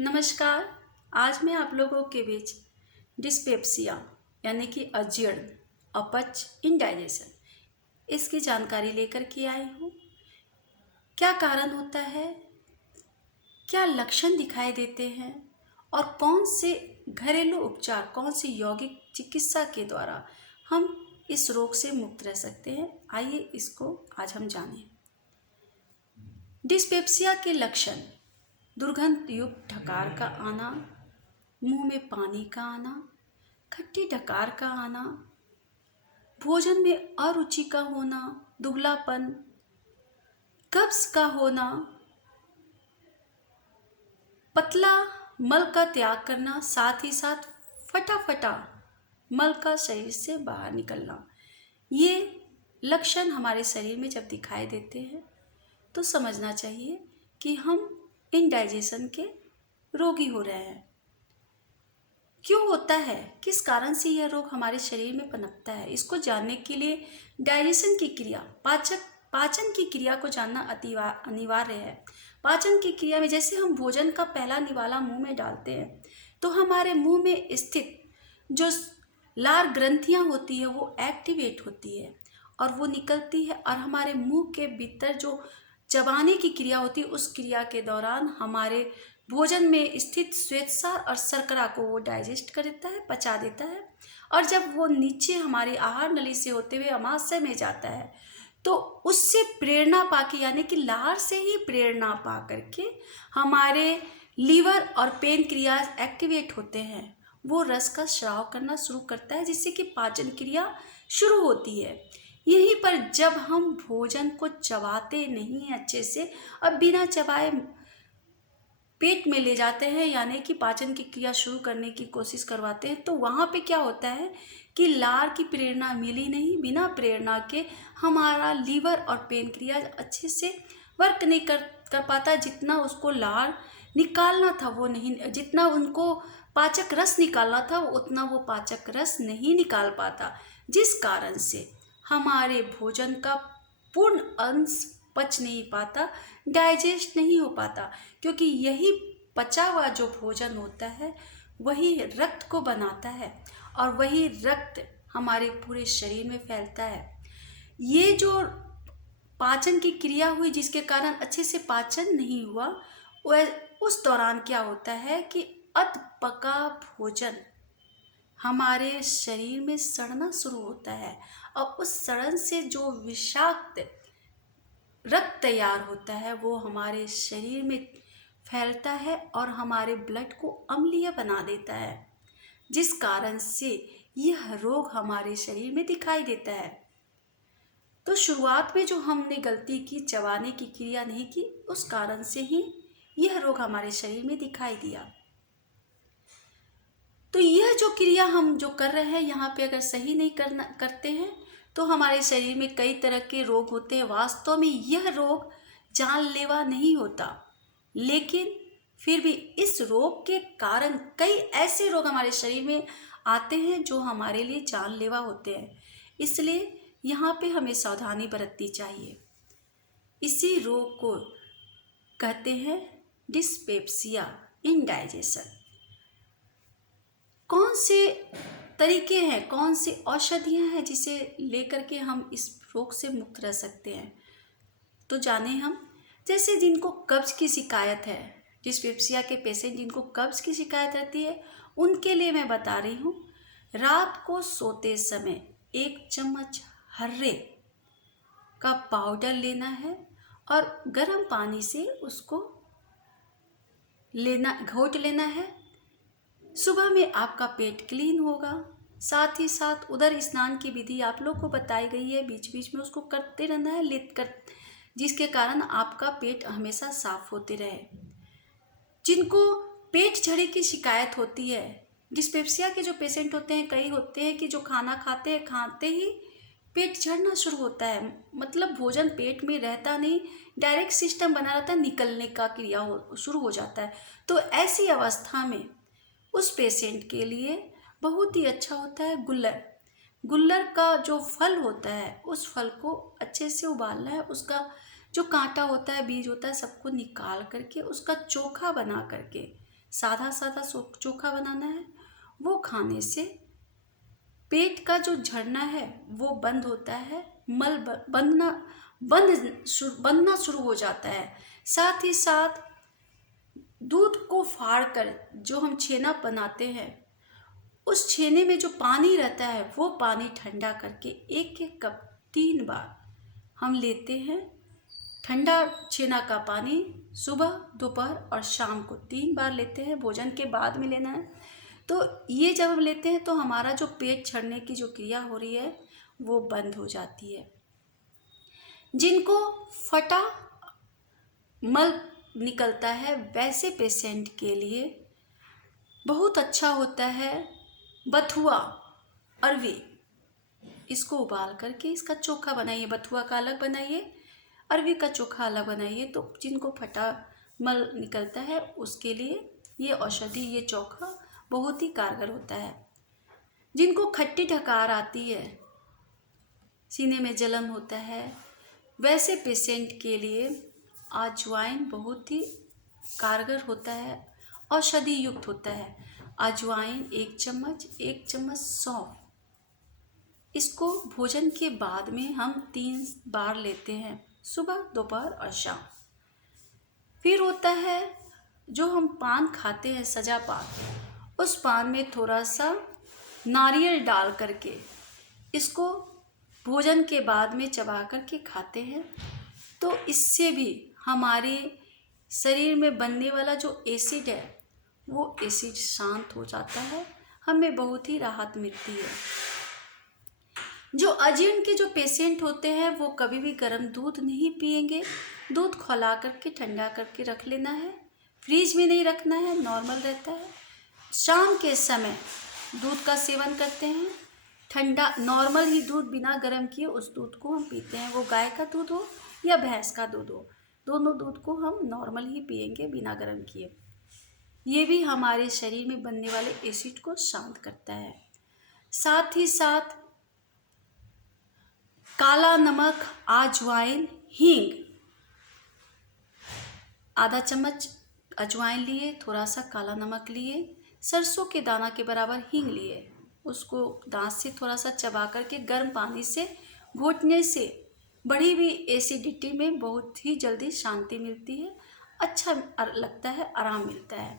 नमस्कार। आज मैं आप लोगों के बीच डिस्पेप्सिया यानी कि अजीर्ण, अपच, इंडाइजेशन इसकी जानकारी लेकर के आई हूँ। क्या कारण होता है, क्या लक्षण दिखाई देते हैं और कौन से घरेलू उपचार, कौन सी यौगिक चिकित्सा के द्वारा हम इस रोग से मुक्त रह सकते हैं, आइए इसको आज हम जानें। डिस्पेप्सिया के लक्षण: दुर्गंध युक्त डकार का आना, मुंह में पानी का आना, खट्टी डकार का आना, भोजन में अरुचि का होना, दुबलापन, कब्ज का होना, पतला मल का त्याग करना, साथ ही साथ फटाफटा मल का शरीर से बाहर निकलना। ये लक्षण हमारे शरीर में जब दिखाई देते हैं तो समझना चाहिए कि हम इंडाइजेशन के रोगी हो रहे हैं। क्यों होता है, किस कारण से यह रोग हमारे शरीर में पनपता है, इसको जानने के लिए डाइजेशन की क्रिया, पाचन की क्रिया को जानना अनिवार्य है। पाचन की क्रिया में जैसे हम भोजन का पहला निवाला मुंह में डालते हैं तो हमारे मुंह में स्थित जो लार ग्रंथियां होती है वो एक्टिवेट होती है और वो निकलती है और हमारे मुंह के भीतर जो चबाने की क्रिया होती है उस क्रिया के दौरान हमारे भोजन में स्थित श्वेतसार और शर्करा को वो डाइजेस्ट कर देता है, पचा देता है। और जब वो नीचे हमारी आहार नली से होते हुए अमाशय में जाता है तो उससे प्रेरणा पाके, यानी कि लार से ही प्रेरणा पा करके हमारे लीवर और पेनक्रियाज एक्टिवेट होते हैं। वो रस का स्राव करना शुरू करता है जिससे कि पाचन क्रिया शुरू होती है। यहीं पर जब हम भोजन को चबाते नहीं हैं अच्छे से, अब बिना चबाए पेट में ले जाते हैं, यानी कि पाचन की क्रिया शुरू करने की कोशिश करवाते हैं, तो वहाँ पे क्या होता है कि लार की प्रेरणा मिली नहीं, बिना प्रेरणा के हमारा लीवर और पेनक्रियाज अच्छे से वर्क नहीं कर पाता। जितना उसको लार निकालना था वो नहीं, जितना उनको पाचक रस निकालना था उतना वो पाचक रस नहीं निकाल पाता, जिस कारण से हमारे भोजन का पूर्ण अंश पच नहीं पाता, डाइजेस्ट नहीं हो पाता। क्योंकि यही पचा हुआ जो भोजन होता है वही रक्त को बनाता है और वही रक्त हमारे पूरे शरीर में फैलता है। ये जो पाचन की क्रिया हुई जिसके कारण अच्छे से पाचन नहीं हुआ, वह उस दौरान क्या होता है कि अध पका भोजन हमारे शरीर में सड़ना शुरू होता है और उस सड़न से जो विषाक्त रक्त तैयार होता है वो हमारे शरीर में फैलता है और हमारे ब्लड को अम्लीय बना देता है, जिस कारण से यह रोग हमारे शरीर में दिखाई देता है। तो शुरुआत में जो हमने गलती की, चबाने की क्रिया नहीं की, उस कारण से ही यह रोग हमारे शरीर में दिखाई दिया। तो यह जो क्रिया हम जो कर रहे हैं यहाँ पे अगर सही नहीं करते हैं तो हमारे शरीर में कई तरह के रोग होते हैं। वास्तव में यह रोग जानलेवा नहीं होता, लेकिन फिर भी इस रोग के कारण कई ऐसे रोग हमारे शरीर में आते हैं जो हमारे लिए जानलेवा होते हैं। इसलिए यहाँ पे हमें सावधानी बरतनी चाहिए। इसी रोग को कहते हैं डिस्पेप्सिया, इंडाइजेशन। कौन से तरीके हैं, कौन सी औषधियाँ हैं जिसे लेकर के हम इस रोग से मुक्त रह सकते हैं, तो जाने हम। जैसे जिनको कब्ज की शिकायत है, डिस्पेप्सिया के पेशेंट जिनको कब्ज की शिकायत रहती है, उनके लिए मैं बता रही हूँ, रात को सोते समय 1 चम्मच हर्रे का पाउडर लेना है और गर्म पानी से उसको घोट लेना है। सुबह में आपका पेट क्लीन होगा। साथ ही साथ उदर स्नान की विधि आप लोग को बताई गई है, बीच बीच में उसको करते रहना है, जिसके कारण आपका पेट हमेशा साफ होते रहे। जिनको पेट झड़े की शिकायत होती है, डिस्पेप्सिया के जो पेशेंट होते हैं, कई होते हैं कि जो खाना खाते ही पेट झड़ना शुरू होता है, मतलब भोजन पेट में रहता नहीं, डायरेक्ट सिस्टम बना रहता है, निकलने का क्रिया शुरू हो जाता है। तो ऐसी अवस्था में उस पेशेंट के लिए बहुत ही अच्छा होता है गुल्लर का जो फल होता है उस फल को अच्छे से उबालना है, उसका जो कांटा होता है, बीज होता है, सबको निकाल करके उसका चोखा बना करके सादा सादा चोखा बनाना है। वो खाने से पेट का जो झरना है वो बंद होता है, मल बनना शुरू हो जाता है। साथ ही साथ दूध को फाड़ कर जो हम छेना बनाते हैं, उस छेने में जो पानी रहता है वो पानी ठंडा करके एक एक कप 3 बार हम लेते हैं। ठंडा छेना का पानी सुबह, दोपहर और शाम को 3 बार लेते हैं, भोजन के बाद में लेना है। तो ये जब हम लेते हैं तो हमारा जो पेट छड़ने की जो क्रिया हो रही है वो बंद हो जाती है। जिनको फटा मल निकलता है वैसे पेशेंट के लिए बहुत अच्छा होता है बथुआ, अरवी। इसको उबाल करके इसका चोखा बनाइए, बथुआ का अलग बनाइए, अरवी का चोखा अलग बनाइए। तो जिनको फटा मल निकलता है उसके लिए ये औषधि, ये चोखा बहुत ही कारगर होता है। जिनको खट्टी ढकार आती है, सीने में जलन होता है, वैसे पेशेंट के लिए अजवाइन बहुत ही कारगर होता है, औषधि युक्त होता है। अजवाइन 1 चम्मच, 1 चम्मच सौंफ, इसको भोजन के बाद में हम 3 बार लेते हैं, सुबह, दोपहर और शाम। फिर होता है जो हम पान खाते हैं, सजा पान, उस पान में थोड़ा सा नारियल डाल करके इसको भोजन के बाद में चबा करके खाते हैं, तो इससे भी हमारे शरीर में बनने वाला जो एसिड है वो एसिड शांत हो जाता है, हमें बहुत ही राहत मिलती है। जो अजीर्ण के जो पेशेंट होते हैं वो कभी भी गर्म दूध नहीं पिएंगे। दूध खौला करके ठंडा करके रख लेना है, फ्रीज में नहीं रखना है, नॉर्मल रहता है। शाम के समय दूध का सेवन करते हैं, ठंडा नॉर्मल ही दूध बिना गर्म किए उस दूध को हम पीते हैं। वो गाय का दूध हो या भैंस का दूध हो, दोनों दूध को हम नॉर्मल ही पिएंगे बिना गर्म किए। ये भी हमारे शरीर में बनने वाले एसिड को शांत करता है। साथ ही साथ काला नमक, अजवाइन, हींग, आधा चम्मच अजवाइन लिए, थोड़ा सा काला नमक लिए, सरसों के दाना के बराबर हींग लिए, उसको दांत से थोड़ा सा चबा करके गर्म पानी से घोटने से बढ़ी हुई एसिडिटी में बहुत ही जल्दी शांति मिलती है, अच्छा लगता है, आराम मिलता है।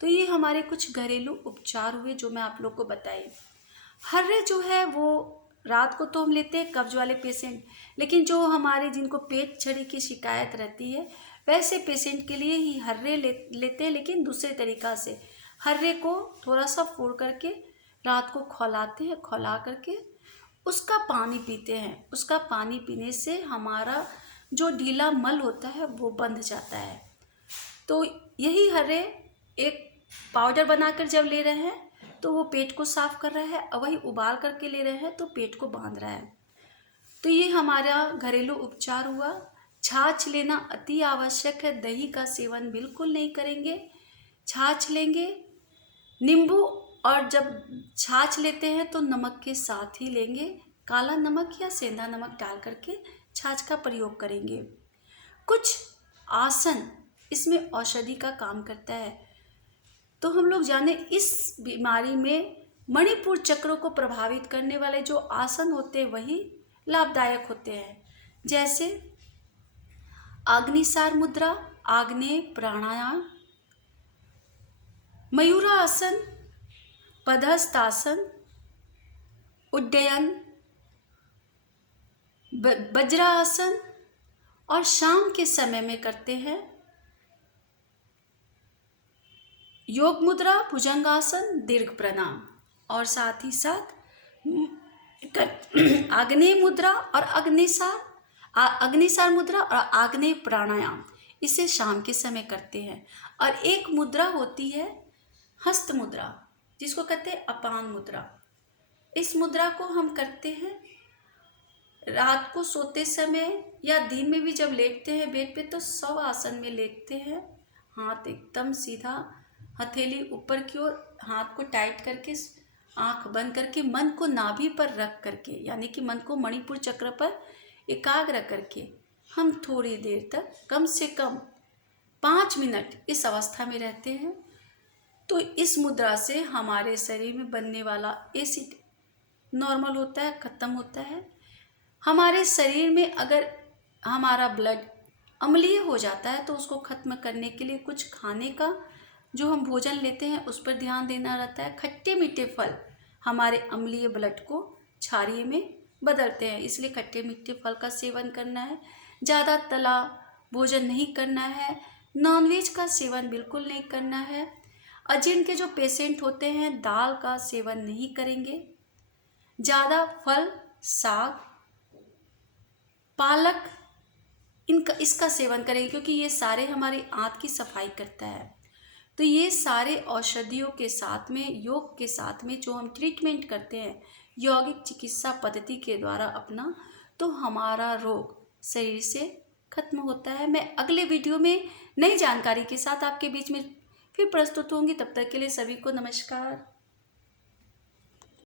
तो ये हमारे कुछ घरेलू उपचार हुए जो मैं आप लोग को बताई। हर्रे जो है वो रात को तो हम लेते हैं कब्ज वाले पेशेंट, लेकिन जो हमारे जिनको पेट छड़ी की शिकायत रहती है वैसे पेशेंट के लिए ही हर्रे लेते हैं, लेकिन दूसरे तरीक़ा से। हर्रे को थोड़ा सा फोड़ करके रात को खौलाते हैं, खौला करके उसका पानी पीते हैं। उसका पानी पीने से हमारा जो ढीला मल होता है वो बंध जाता है। तो यही हर्रे एक पाउडर बनाकर जब ले रहे हैं तो वो पेट को साफ कर रहा है, और वही उबाल करके ले रहे हैं तो पेट को बांध रहा है। तो ये हमारा घरेलू उपचार हुआ। छाछ लेना अति आवश्यक है, दही का सेवन बिल्कुल नहीं करेंगे, छाछ लेंगे। नींबू, और जब छाछ लेते हैं तो नमक के साथ ही लेंगे, काला नमक या सेंधा नमक डाल करके छाछ का प्रयोग करेंगे। कुछ आसन इसमें औषधि का काम करता है। तो हम लोग जाने इस बीमारी में मणिपुर चक्रों को प्रभावित करने वाले जो आसन होते हैं वही लाभदायक होते हैं, जैसे अग्निसार मुद्रा, आग्नेय प्राणायाम, मयूरासन, पदहस्तासन, उड्डयन, वज्रासन, और शाम के समय में करते हैं योग मुद्रा, भुजंगासन, दीर्घ प्रणाम, और साथ ही साथ आग्नेय मुद्रा और अग्निसार मुद्रा और आग्नेय प्राणायाम, इसे शाम के समय करते हैं। और एक मुद्रा होती है हस्त मुद्रा, जिसको कहते हैं अपान मुद्रा। इस मुद्रा को हम करते हैं रात को सोते समय या दिन में भी जब लेटते हैं बेड पे, तो शव आसन में लेटते हैं, हाथ एकदम सीधा, हथेली ऊपर की ओर, हाथ को टाइट करके, आंख बंद करके, मन को नाभि पर रख करके, यानी कि मन को मणिपुर चक्र पर एकाग्र करके हम थोड़ी देर तक, कम से कम 5 मिनट इस अवस्था में रहते हैं। तो इस मुद्रा से हमारे शरीर में बनने वाला एसिड नॉर्मल होता है, ख़त्म होता है। हमारे शरीर में अगर हमारा ब्लड अम्लीय हो जाता है तो उसको ख़त्म करने के लिए कुछ खाने का जो हम भोजन लेते हैं उस पर ध्यान देना रहता है। खट्टे मीठे फल हमारे अम्लीय ब्लड को क्षारीय में बदलते हैं, इसलिए खट्टे मीठे फल का सेवन करना है। ज़्यादा तला भोजन नहीं करना है। नॉनवेज का सेवन बिल्कुल नहीं करना है। अजीर्ण के जो पेशेंट होते हैं दाल का सेवन नहीं करेंगे। ज़्यादा फल, साग, पालक इसका सेवन करेंगे क्योंकि ये सारे हमारे आंत की सफाई करता है। तो ये सारे औषधियों के साथ में, योग के साथ में जो हम ट्रीटमेंट करते हैं यौगिक चिकित्सा पद्धति के द्वारा अपना, तो हमारा रोग शरीर से खत्म होता है। मैं अगले वीडियो में नई जानकारी के साथ आपके बीच में फिर प्रस्तुत होंगी। तब तक के लिए सभी को नमस्कार।